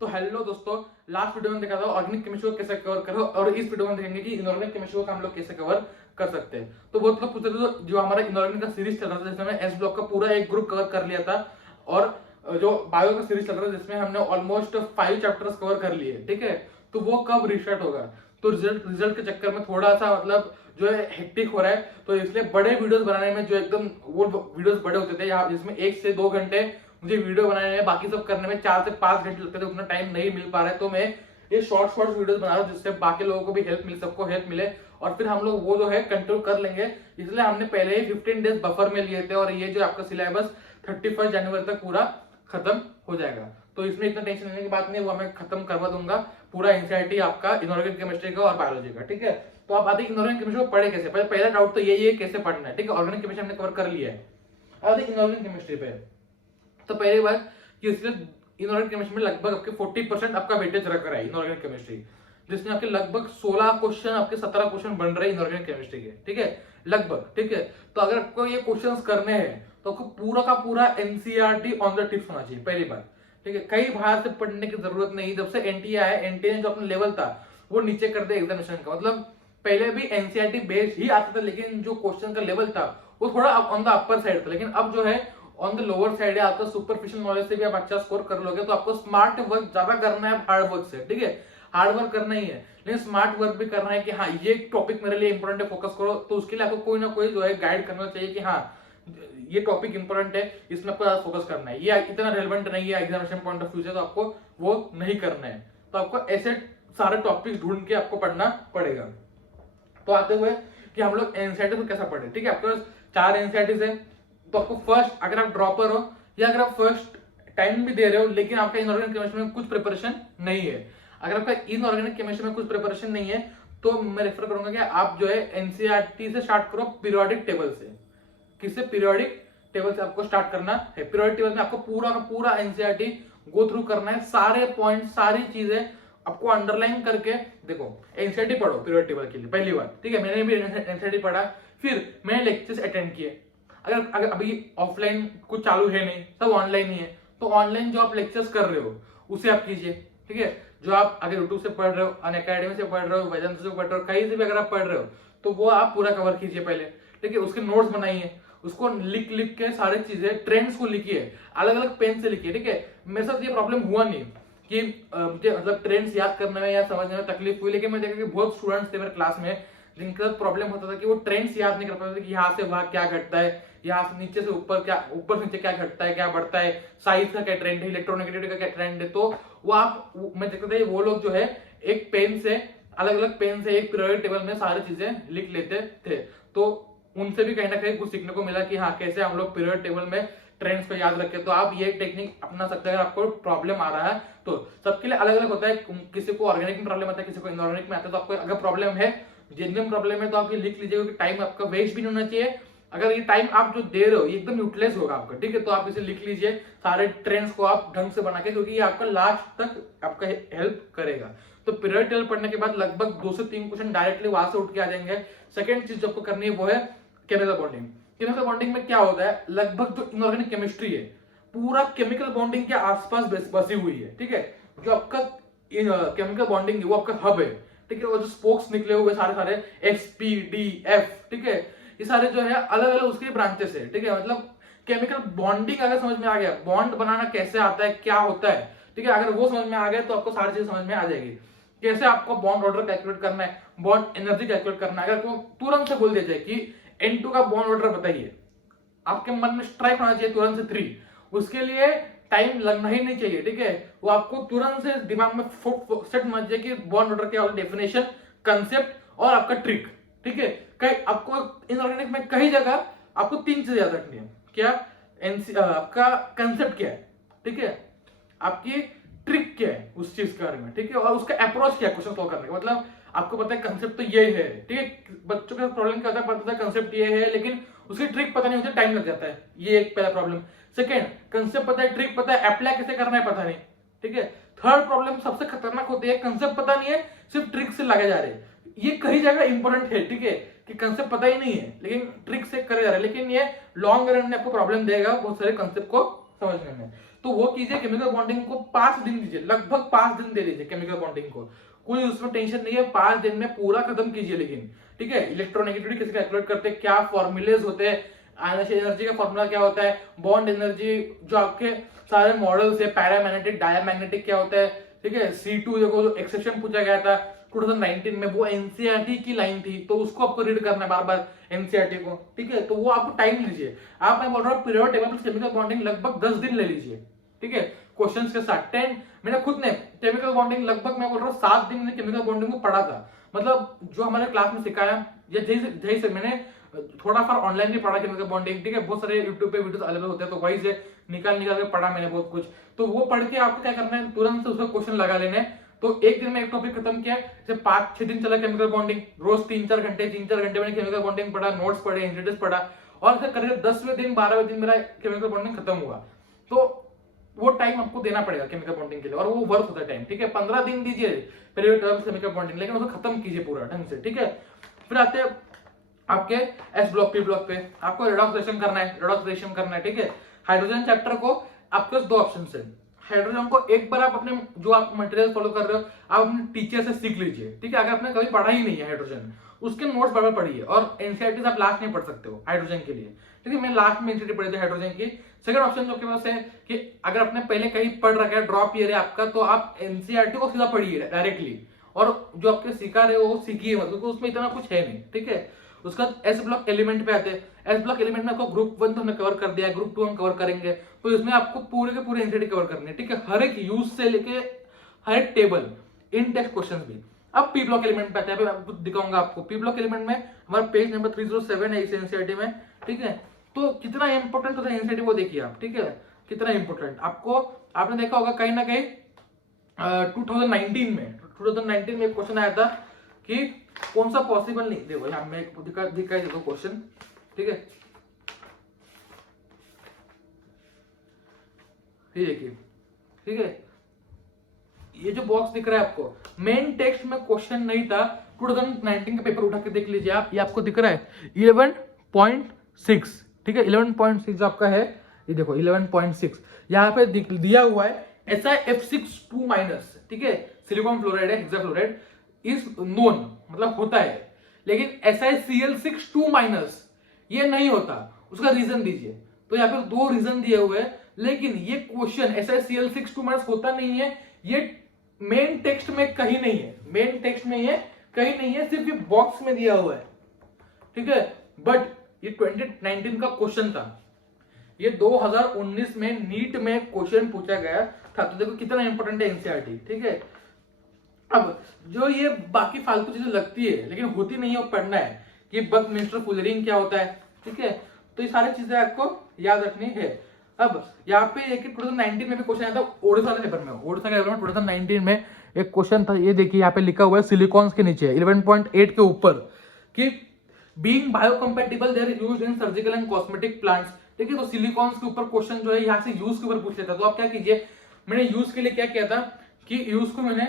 तो हेलो दोस्तों, last video में देखा था ऑर्गेनिक केमिस्ट्री को कैसे कवर करो और इस वीडियो में देखेंगे कि इनऑर्गेनिक केमिस्ट्री को हम लोग कैसे कवर कर सकते हैं। तो बहुत लोग पूछते थे तो जो हमारा इनऑर्गेनिक का सीरीज चल रहा था जिसमें हमने एस ब्लॉक का पूरा एक ग्रुप कवर कर लिया था और जो बायो का सीरीज चल रहा था जिसमें हमने ऑलमोस्ट 5 चैप्टर्स कवर कर लिए, ठीक है। तो वो कब रिस्टार्ट होगा? तो रिजल्ट के चक्कर में थोड़ा सा मतलब जो है हेक्टिक हो रहा है, तो इसलिए बड़े वीडियोस बनाने में जो एकदम वो वीडियोस बड़े होते थे यहाँ जिसमें 1 से 2 घंटे मुझे वीडियो बनाने में, बाकी सब करने में 4 से 5 घंटे लगते थे, उतना टाइम नहीं मिल पा रहा है। तो मैं ये शॉर्ट वीडियोस बना रहा हूँ जिससे बाकी लोगों को भी हेल्प मिले, सबको हेल्प मिले और फिर हम लोग वो जो है कंट्रोल कर लेंगे। इसलिए हमने पहले ही 15 डेज बफर में लिए थे और ये जो आपका सिलेबस 31 जनवरी तक पूरा खत्म हो जाएगा। तो इसमें इतना टेंशन लेने की बात नहीं, वो मैं खत्म करवा दूंगा पूरा एनसीईआरटी आपका इनऑर्गेनिक केमिस्ट्री का और बायोलॉजी का, ठीक है। तो आप आते इनऑर्गेनिक केमिस्ट्री को पढ़े कैसे, पहला डाउट तो यही है कैसे पढ़ना है, ठीक है। ऑर्गेनिक केमिस्ट्री हमने कवर कर लिया है, आते इनऑर्गेनिक केमिस्ट्री पे। तो पहली बात कि इसलिए इनऑर्गेनिक केमिस्ट्री में लगभग आपके 40% आपका वेटेज रख रहा है इनऑर्गेनिक केमिस्ट्री, जिसमें आपके लगभग 16 क्वेश्चन, आपके 17 क्वेश्चन बन रहे हैं इनऑर्गेनिक केमिस्ट्री के, ठीक है, लगभग, ठीक है। तो अगर आपको ये क्वेश्चंस करने हैं तो आपको पूरा का पूरा एनसीईआरटी ऑन द टिप्स होना चाहिए, पहली बात, ठीक है। कई बाहर से पढ़ने की जरूरत नहीं, जब से एनटीए आया, एनटीए ने जो अपना लेवल था वो नीचे कर दिया एग्जामिनेशन का। मतलब पहले भी एनसीईआरटी बेस्ड ही आता था लेकिन जो क्वेश्चन का लेवल था वो थोड़ा ऑन द अपर साइड था, लेकिन अब जो है ऑन द लोअर साइड है। आपका सुपरफिशियल नॉलेज से भी आप अच्छा स्कोर कर लोगे, तो आपको स्मार्ट वर्क ज्यादा करना है हार्ड वर्क से, ठीक है। हार्ड वर्क करना ही है लेकिन स्मार्ट वर्क भी करना है कि हाँ ये टॉपिक मेरे लिए इंपॉर्टेंट है, फोकस करो। तो उसके लिए आपको कोई ना कोई जो है गाइड करना चाहिए कि हाँ ये टॉपिक इंपॉर्टेंट है, इसमें आपको ज्यादा फोकस करना है, ये इतना रेलेवेंट नहीं है एग्जामिनेशन पॉइंट ऑफ व्यू से, तो आपको वो नहीं करना है। तो आपको ऐसे सारे टॉपिक्स ढूंढ के आपको पढ़ना पड़ेगा। तो आते हुए कि हम लोग एनसीईआरटी को कैसा पढ़े, ठीक है। आपके पास 4 एनसीईआरटी है, तो आपको फर्स्ट, अगर आप ड्रॉपर हो या अगर आप फर्स्ट टाइम भी दे रहे हो लेकिन आपका इनऑर्गेनिक केमिस्ट्री में कुछ प्रिपरेशन नहीं है, अगर आपका इनऑर्गेनिक केमिस्ट्री में कुछ प्रिपरेशन नहीं है तो मैं रेफर करूंगा कि आप जो है एनसीईआरटी से स्टार्ट करो, पीरियोडिक टेबल से। किससे? पीरियोडिक टेबल से आपको स्टार्ट करना है। पीरियोडिक टेबल में आपको पूरा का पूरा एनसीईआरटी गो थ्रू करना है, सारे पॉइंट, सारी चीजें आपको अंडरलाइन करके देखो। एनसीईआरटी पढ़ो पीरियोडिक टेबल के लिए, पहली बात, ठीक है। मैंने भी एनसीईआरटी पढ़ा, फिर मैंने लेक्चर्स अटेंड किए। अगर अभी ऑफलाइन कुछ चालू है नहीं, सब ऑनलाइन ही है, तो ऑनलाइन जो आप लेक्चर्स कर रहे हो उसे आप कीजिए, ठीक है। जो आप अगर यूट्यूब से पढ़ रहे हो, अनअकैडमी से पढ़ रहे हो, वेदांत से पढ़ रहे हो, कहीं से भी अगर आप पढ़ रहे हो तो वो आप पूरा कवर कीजिए पहले, ठीक है। उसके नोट्स बनाइए, उसको लिख लिख के सारी चीजें, ट्रेंड्स को लिखिए, अलग अलग पेन से लिखिए, ठीक है। मेरे साथ ये प्रॉब्लम हुआ नहीं कि मुझे मतलब ट्रेंड्स याद करने में या समझने में तकलीफ हुई, लेकिन मैं देखा कि बहुत स्टूडेंट्स थे मेरे क्लास में जिनके साथ प्रॉब्लम होता था कि वो ट्रेंड्स याद नहीं कर पाते थे कि यहाँ से वहां क्या घटता है, यहाँ से नीचे से ऊपर क्या, ऊपर से नीचे क्या घटता है, क्या बढ़ता है, साइज का क्या ट्रेंड है, इलेक्ट्रोनेगेटिविटी का क्या ट्रेंड है। तो वो आप, मैं देखता था वो लोग जो है एक पेन से, अलग अलग पेन से एक पीरियोडिक टेबल में सारी चीजें लिख लेते थे। तो उनसे भी कहीं ना कहीं कुछ सीखने को मिला कि हाँ कैसे हम लोग पीरियोडिक टेबल में ट्रेंड्स को याद रखें। तो आप ये टेक्निक अपना सकते हैं अगर आपको प्रॉब्लम आ रहा है तो। सबके लिए अलग अलग होता है, किसी को ऑर्गेनिक में प्रॉब्लम आता है, किसी को इनऑर्गेनिक में आता है। तो आपको अगर प्रॉब्लम है, जेन्युइन प्रॉब्लम है, तो आप ये लिख लीजिए क्योंकि टाइम आपका वेस्ट भी नहीं होना चाहिए। अगर ये टाइम आप जो दे रहे हो ये एकदम यूटिलाइज होगा आपका, ठीक है। तो आप इसे लिख लीजिए, सारे ट्रेंड्स को आप ढंग से बना के, क्योंकि ये आपका लास्ट तक आपका हेल्प करेगा। तो पीरियोडिक टेबल पढ़ने के बाद लगभग 2 से 3 क्वेश्चन डायरेक्टली वहां से उठ के आ जाएंगे। सेकंड चीज जो आपको करनी है वो है केमिकल बॉन्डिंग। केमिकल बॉन्डिंग में क्या होता है, लगभग जो इनऑर्गेनिक केमिस्ट्री है पूरा केमिकल बॉन्डिंग के आसपास बसी हुई है, ठीक है। जो आपका केमिकल बॉन्डिंग है वो आपका हब है, ठीक है। और जो स्पोक्स निकले हुए सारे सारे SP, D, F, ठीक है, ये सारे जो है अलग अलग उसके ब्रांचेस है, ठीक है। मतलब केमिकल बॉन्डिंग अगर समझ में आ गया, बॉन्ड बनाना कैसे आता है, क्या होता है, ठीक है, अगर वो समझ में आ गया तो आपको सारी चीजें समझ में आ जाएगी। कैसे आपको बॉन्ड ऑर्डर कैलकुलेट करना है, बॉन्ड एनर्जी कैलकुलेट करना है। अगर आपको तुरंत से बोल दिया जाए कि N2 का बॉन्ड ऑर्डर बताइए, आपके मन में स्ट्राइक होना चाहिए तुरंत से 3, उसके लिए टाइम लगना ही नहीं चाहिए, ठीक है। वो आपको तुरंत से दिमाग में सेट होना चाहिए कि बॉन्ड ऑर्डर क्या होता है, डेफिनेशन, कंसेप्ट और आपका ट्रिक, ठीक है। कई आपको इनऑर्गेनिक में कई जगह आपको 3 चीजें याद रखनी है। क्या? आपका कंसेप्ट क्या है, ठीक है, आपकी ट्रिक क्या है उस चीज के बारे में, ठीक है, और उसका अप्रोच क्या है क्वेश्चन सॉल्व करने का। मतलब आपको पता है कंसेप्ट तो ये है, ठीक है। बच्चों का प्रॉब्लम क्या होता है, पता है कंसेप्ट ये है लेकिन उसकी ट्रिक पता नहीं होती, टाइम लग जाता है, ये एक पहला प्रॉब्लम। सेकंड, कंसेप्ट पता है, ट्रिक पता है, अप्लाई कैसे करना है पता नहीं, ठीक है। थर्ड प्रॉब्लम सबसे खतरनाक होती है, कंसेप्ट पता नहीं है, सिर्फ ट्रिक से लगे जा रहे हैं। ये कई जगह इंपॉर्टेंट है, ठीक है, कि कंसेप्ट पता ही नहीं है लेकिन ट्रिक से करे जा रहे हैं, लेकिन ये लॉन्ग रन में आपको प्रॉब्लम देगा बहुत सारे कंसेप्ट को समझने में। तो वो कीजिए, केमिकल बॉन्डिंग को 5 दिन दीजिए, लगभग 5 दिन दे लीजिए केमिकल बॉन्डिंग को, कोई उसमें टेंशन नहीं है, 5 दिन में पूरा खत्म कीजिए। लेकिन ठीक है, इलेक्ट्रोनेगेटिविटी कैसे कैलकुलेट करते हैं, क्या फॉर्मूलेज होते हैं, आयनाइजेशन एनर्जी का फॉर्मूला क्या होता है, बॉन्ड एनर्जी जो आपके सारे मॉडल्स है, पैरामैग्नेटिक डायमैग्नेटिक क्या होता है, ठीक है। C2 देखो जो एक्सेप्शन पूछा गया था 2019 में, वो एनसीईआरटी की लाइन थी, तो उसको आपको रीड करना है बार बार एनसीईआरटी को, ठीक है। तो वो आपको टाइम लीजिए, आप मैं बोल रहा हूँ periodic table plus chemical bonding लगभग 10 दिन ले लीजिए, ठीक है, क्वेश्चंस के साथ। 10 मैंने खुद ने केमिकल बॉन्डिंग लगभग मैं बोल रहा हूँ 7 दिन में केमिकल बॉन्डिंग को पढ़ा था, मतलब जो हमारे क्लास में सिखाया, या जैसे से मैंने थोड़ा फॉर ऑनलाइन भी पढ़ा केमिकल बॉन्डिंग, ठीक है, बहुत सारे यूट्यूब पे वीडियोस अवेलेबल होते हैं, तो वही से निकाल के पढ़ा मैंने बहुत कुछ। तो वो पढ़ के आपको क्या करना है, तुरंत से उसका क्वेश्चन लगा लेने। तो एक दिन में एक टॉपिक खत्म किया, जैसे 5-6 दिन चला केमिकल बॉन्डिंग, रोज 3-4 घंटे मैंने केमिकल बॉन्डिंग पढ़ा, नोट्स पढ़े, इंस्टीट्यूट पढ़ा, और फिर करीब 10वें दिन 12वें दिन मेरा केमिकल बॉन्डिंग खत्म हुआ। तो वो टाइम आपको देना पड़ेगा केमिकल बॉन्डिंग के लिए, और वो वर्थ होता है टाइम, ठीक है। 15 दिन दीजिए पीरियड टर्म केमिकल बॉन्डिंग, लेकिन उसको खत्म कीजिए पूरा ढंग से, ठीक है। फिर आते हैं आपके एस ब्लॉक पी ब्लॉक पे, आपको रेडॉक्स रिएक्शन करना है, रेडॉक्स रिएक्शन करना है, ठीक है। हाइड्रोजन चैप्टर को आपके पास 2 ऑप्शन है, हाइड्रोजन को एक बार आप अपने जो आप मटेरियल फॉलो कर रहे हो आप अपने टीचर से सीख लीजिए, ठीक है। अगर आपने कभी पढ़ा ही नहीं है हाइड्रोजन, उसके नोट्स बार पढ़िए, और एनसीईआरटी आप लास्ट में पढ़ सकते हो हाइड्रोजन के लिए, ठीक है। मैं लास्ट में एनसीईआरटी पढ़ी थी हाइड्रोजन की। सेकंड ऑप्शन जो आपके पास है कि अगर आपने पहले कहीं पढ़ रखा है, ड्रॉप ईयर है आपका, तो आप एनसीईआरटी को सीधा पढ़िए डायरेक्टली, और जो आपके सिखा रहे हो वो सीखिए मत, क्योंकि उसमें इतना कुछ है नहीं, ठीक है। उसका एस ब्लॉक एलिमेंट पे आते हैं। एस ब्लॉक एलिमेंट में आपको ग्रुप 1 तो हमने कवर कर दिया है, ग्रुप 2 हम कवर करेंगे, तो इसमें आपको पूरे के पूरे एनसीईआरटी कवर करनी है, ठीक है। हर एक यूज से लेके हर एक टेबल, इन टेक्स्ट क्वेश्चन भी। अब पी ब्लॉक एलिमेंट पे आते हैं, मैं दिखाऊंगा आपको। पी ब्लॉक एलिमेंट में हमारा पेज नंबर 307 है इस एनसीईआरटी में, ठीक है। तो कितना इंपॉर्टेंट होता है एनसीईआरटी वो देखिए आप, ठीक है, कितना इंपॉर्टेंट। आपको आपने देखा होगा कहीं ना कहीं 2019 में एक क्वेश्चन आया था कि कौन सा पॉसिबल नहीं, देखो यहाँ मैं दिखाई देखो क्वेश्चन, ठीक है, ये देखिए, ठीक है, ये जो बॉक्स दिख रहा है आपको, मेन टेक्स्ट में क्वेश्चन नहीं था, 2019 का पेपर उठा के देख लीजिए आप, ये आपको दिख रहा है 11.6, ठीक है, 11.6 आपका है, ये देखो 11.6 यहाँ पे दिया हुआ है। SiF6 ठीक है, सिलिकॉन फ्लोराइड है, हेक्साफ्लोराइड इज नोन, मतलब होता है, लेकिन SiCl6 ये नहीं होता, उसका रीजन दीजिए। तो यहाँ पे 2 रीजन दिए हुए हैं, लेकिन ये क्वेश्चन SiCl6 होता नहीं है, ये मेन टेक्स्ट में कहीं नहीं है, मेन टेक्स्ट में ये कहीं नहीं है, सिर्फ ये बॉक्स में दिया हुआ है, ठीक है। बट ये 2019 का क्वेश्चन था, ये 2019 में नीट में क्वेश्चन पूछा गया था, तो देखो कितना इंपॉर्टेंट है एनसीईआरटी, ठीक है। अब जो ये बाकी फालतू चीजें लगती है लेकिन होती नहीं है, वो पढ़ना है कि बकमिंस्टर फुलरिंग क्या होता है, ठीक है। तो ये सारी चीजें आपको याद रखनी है। अब यहाँ पे एक 2019 में भी क्वेश्चन आया था ओडिशा के पेपर में, 2019 में एक क्वेश्चन था, ये देखिए यहाँ पे लिखा हुआ है सिलिकॉन्स के नीचे 11.8 के ऊपर कि being biocompatible they are used in surgical and cosmetic plants, ठीक है। तो सिलिकॉन्स के ऊपर क्वेश्चन जो है यहाँ से यूज के ऊपर पूछ लेता, तो आप क्या कीजिए, मैंने यूज के लिए क्या किया था कि यूज को मैंने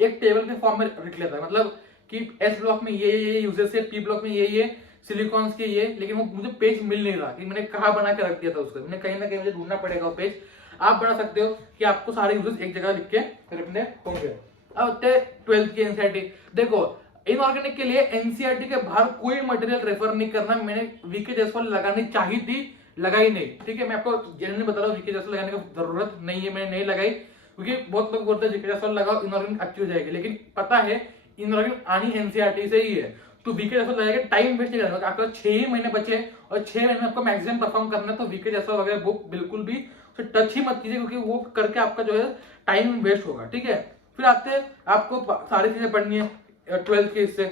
एक टेबल के फॉर्म में लिख लिया था, मतलब कि एस ब्लॉक में ये यूजेस है, पी ब्लॉक में ये सिलिकॉन्स के ये, लेकिन वो मुझे पेज मिल नहीं रहा कि मैंने कहाँ बना के रख दिया था उसको, मैंने कहीं ना कहीं मुझे ढूंढना पड़ेगा वो पेज। आप बना सकते हो कि आपको सारे यूजेस एक जगह लिख के रखने होंगे। अब 12th की एनसीईआरटी देखो, इनऑर्गेनिक के लिए एनसीईआरटी के बाहर कोई मटेरियल रेफर नहीं करना। मैंने वीके जैसवाल लगानी चाहिए थी, लगाई नहीं, ठीक है। मैं आपको जेन्युइनली बता रहा हूँ, वीके जैसवाल लगाने की जरूरत नहीं है, मैंने नहीं लगाई, क्योंकि बहुत लोग बोलते हैं वीके जैसवाल लगाओ इनऑर्गेनिक अच्छी हो जाएगी, लेकिन पता है इनऑर्गेनिक आनी एनसीईआरटी से ही है, तो वीके जैसवाल लगाएगा, टाइम वेस्ट नहीं करना। आपको 6 ही महीने बचे और 6 महीने में आपको मैक्सिमम परफॉर्म करना है, तो वीके जैसवाल वगैरह बुक बिल्कुल भी टच ही मत कीजिए, क्योंकि वो करके आपका जो है टाइम वेस्ट होगा, ठीक है। फिर आते हैं आपको सारी चीजें पढ़नी है 12th के इससे,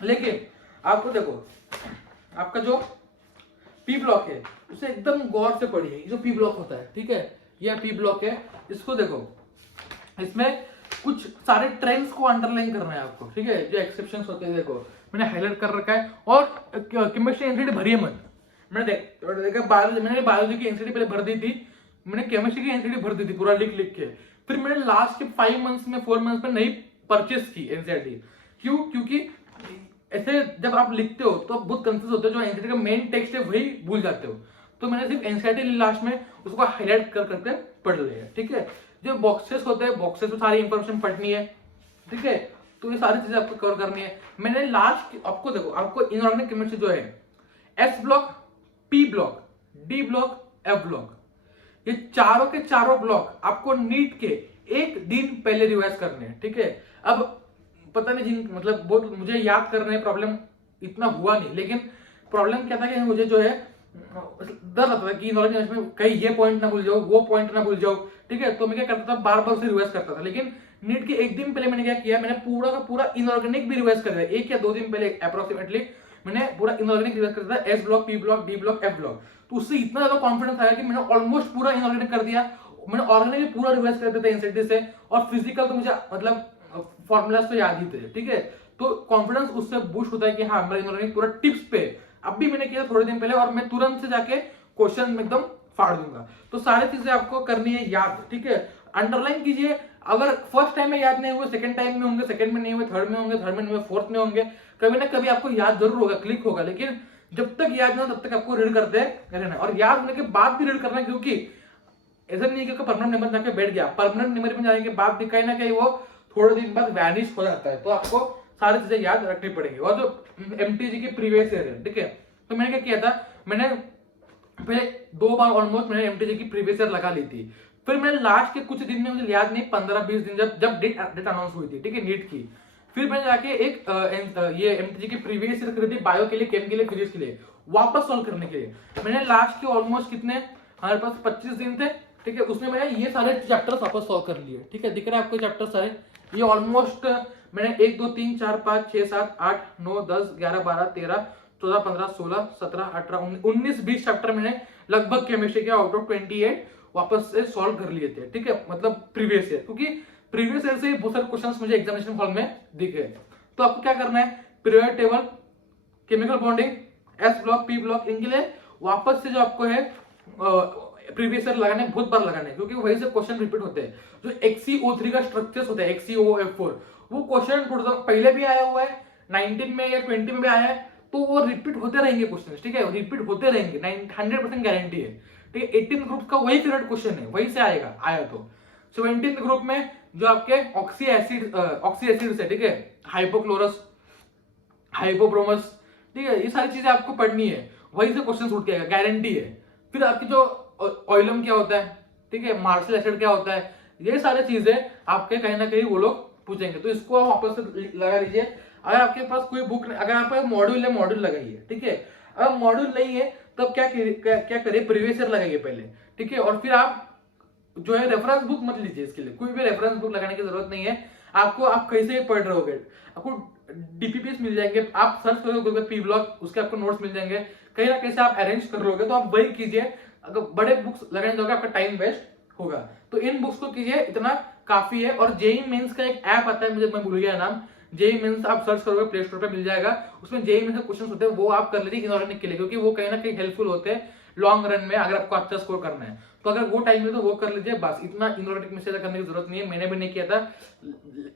लेकिन आपको देखो आपका जो पी ब्लॉक है उसे एकदम गौर से पढ़िए। जो पी ब्लॉक होता है, ठीक है, यह पी ब्लॉक है, इसको देखो, इसमें कुछ सारे ट्रेंड्स को अंडरलाइन करना है आपको, ठीक है। जो एक्सेप्शंस होते हैं देखो मैंने हाईलाइट कर रखा है, और केमिस्ट्री एनसीईआरटी भरिए मत। मैंने देखा बायोलॉजी की एनसीईआरटी पहले भर दी थी, मैंने केमिस्ट्री की एनसीईआरटी भर दी थी पूरा लिख लिख के, फिर मैंने लास्ट के 5 मंथ्स में 4 मंथ्स में नई परचेस की एनसीईआरटी। क्यों? क्योंकि ऐसे जब आप लिखते हो तो बहुत कंफ्यूज होते हो, जो एनसीईआरटी का मेन टेक्स्ट है वही भूल जाते हो, तो मैंने सिर्फ एनसीईआरटी लास्ट में उसको हाईलाइट कर करके पढ़ लेगा। ठीक है, जो बॉक्सेस होते हैं बॉक्सेस में सारी इंफॉर्मेशन पढ़नी है। ठीक है, तो ये सारी चीजें आपको कवर करनी है। मैंने लास्ट आपको देखो, आपको इनऑर्गेनिक केमिस्ट्री जो है S block, P block, D block, F block, ये चारों के चारों ब्लॉक आपको नीट के एक दिन पहले रिवाइज करने हैं। ठीक है, अब पता नहीं जिन मतलब बहुत मुझे याद करने में प्रॉब्लम इतना हुआ नहीं, लेकिन प्रॉब्लम क्या था कि मुझे जो है डर लगता था कि इनऑर्गेनिक में कहीं ये पॉइंट ना भूल जाओ, वो पॉइंट ना भूल जाओ। ठीक है, तो मैं क्या करता था, बार बार उसे रिवाइज करता था। लेकिन नीट के एक दिन पहले मैंने क्या किया, मैंने पूरा का पूरा इनऑर्गेनिक भी रिवाइज कर दिया। 1 या 2 दिन पहले अप्रोक्सीमेटली मैंने पूरा इनऑर्गेनिक रिवाइज कर दिया, S block, P block, D block, F block. तो उससे इतना ज्यादा कॉन्फिडेंस आया कि मैंने ऑलमोस्ट पूरा इनऑर्गेनिक कर दिया। मैंने ऑर्गेनिक भी पूरा रिवाइज कर दिया था एनसीईआरटी से, और फिजिकल तो मुझे मतलब फॉर्मूलाज तो याद ही थे। ठीक है, तो कॉन्फिडेंस उससे बूस्ट होता है कि हाँ मेरा इनऑर्गेनिक पूरा टिप्स पे अब भी मैंने किया थोड़े दिन पहले, और मैं तुरंत से जाके क्वेश्चन में एकदम फाड़ दूंगा। तो सारी चीजें आपको करनी है याद। ठीक है, अंडरलाइन कीजिए। अगर फर्स्ट टाइम में याद नहीं हुए, सेकंड टाइम में होंगे, सेकंड में नहीं हुए, थर्ड में होंगे, थर्ड में नहीं हुए, फोर्थ में होंगे, कभी ना कभी आपको याद जरूर होगा, क्लिक होगा। लेकिन जब तक याद ना हो तब तक आपको रीड करते रहना, और याद होने के बाद भी रीड करना, क्योंकि ऐसा नहीं कि परमानेंट मेमोरी जाके बैठ गया, परमानेंट मेमोरी में जाने के बाद भी कहीं ना कहीं वो थोड़े दिन बाद वैनिश हो जाता है। तो आपको सारी चीजें याद रखनी पड़ेगी। और जो एमटीजी की प्रीवियस ईयर है, ठीक है, तो मैंने क्या किया था, मैंने पहले 2 बार ऑलमोस्ट मैंने एमटीजी की प्रीवियस ईयर लगा ली थी। फिर मैंने लास्ट के कुछ दिन में, मुझे याद नहीं 15-20 दिन, जब डेट अनाउंस हुई थी, ठीक है, नीट की, फिर मैंने जाके एक ये एमटीजी की प्रीवियस ईयर खरीदी, बायो के लिए, केम के लिए, फिजिक्स के लिए, वापस सॉल्व करने के लिए। मैंने लास्ट के ऑलमोस्ट कितने, हमारे पास 25 दिन थे। ठीक है, उसमें मैंने ये सारे चैप्टर्स वापस सॉल्व कर लिए। ठीक है, दिख रहा है आपको चैप्टर सारे, ये ऑलमोस्ट मैंने 1 2 3 4 5 6 7 8 9 10 11 12 13 14 15 16 17 18 19 20 चैप्टर मैंने लगभग केमिस्ट्री के आउट ऑफ 28 वापस से सॉल्व कर लिए थे। ठीक है, मतलब प्रीवियस ईयर, क्योंकि प्रीवियस ईयर से बहुत सारे क्वेश्चंस मुझे एग्जामिनेशन हॉल में दिखे। तो आपको क्या करना है, periodic table, chemical bonding, S block, P block, इनके लिए वापस से जो आपको है प्रीवियस ईयर लगाने, बहुत बार लगाने, क्योंकि वही से क्वेश्चन रिपीट होते हैं। जो XeO3 का स्ट्रक्चर्स होता है, XeOF4, वो क्वेश्चन थोड़ा सा पहले भी आया हुआ है, 19 में या 20 में भी आया है, तो वो रिपीट होते रहेंगे क्वेश्चन। ठीक है, रिपीट होते रहेंगे, 100% गारंटी है। ठीक है, 18 ग्रुप का वही फेवरेट क्वेश्चन है, वही से आएगा, आया तो 17 ग्रुप में जो आपके ऑक्सी एसिड से, ठीक है, हाइपोक्लोरस, हाइपोब्रोमस, ठीक है, ये सारी चीजें आपको पढ़नी है, वही से क्वेश्चन उठ के आएगा, गारंटी है। फिर आपकी जो ऑयलम क्या होता है, ठीक है, मार्शल एसिड क्या होता है, ये सारी चीजें आपके कहीं ना कहीं वो लोग पूछेंगे। तो इसको आप वापस से लगा लीजिए। अगर आपके पास कोई बुक, अगर आपका मॉड्यूल है, मॉड्यूल लगाइए। ठीक है, अगर मॉड्यूल नहीं है तब क्या करिए, प्रीवियस ईयर लगाइए पहले। ठीक है, और फिर आप जो है रेफरेंस बुक मत लीजिए, इसके लिए कोई भी रेफरेंस बुक लगाने की जरूरत नहीं है आपको। आप कैसे पढ़ रहे होगे, आपको डीपीपीएस मिल जाएंगे, आप सर्च करोगे गूगल पी ब्लॉक, उसके आपको नोट्स मिल जाएंगे, कहीं ना कहीं से आप अरेंज कर लोगे। तो आप वही कीजिए, अगर बड़े बुक्स लगाने जाओगे आपका टाइम वेस्ट होगा। तो इन बुक्स को कीजिए, इतना काफी है। और जेई मेंस का एक ऐप आता है, मैं भूल गया नाम, जेई मेंस आप सर्च करोगे, प्ले स्टोर पे मिल जाएगा, उसमें जेई मेंस के क्वेश्चन होते हैं, वो आप कर लीजिए इनऑर्गेनिक के लिए, क्योंकि वो कहीं ना कहीं हेल्पफुल होते हैं लॉन्ग रन में, अगर आपको अच्छा स्कोर करना है। तो अगर वो टाइम में तो वो कर लीजिए, बस इतना इनऑर्गेनिक में से करने की जरूरत नहीं है, मैंने भी नहीं किया था।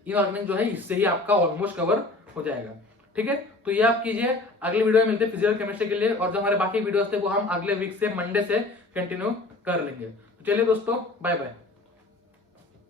इनऑर्गेनिक जो है इससे ही आपका ऑलमोस्ट कवर हो जाएगा। ठीक है, तो ये आप कीजिए। अगले वीडियो में मिलते हैं फिजिकल केमिस्ट्री के लिए, और जो हमारे बाकी वीडियोस थे वो हम अगले वीक से, मंडे से कंटिन्यू कर लेंगे। तो चलिए दोस्तों, बाय बाय।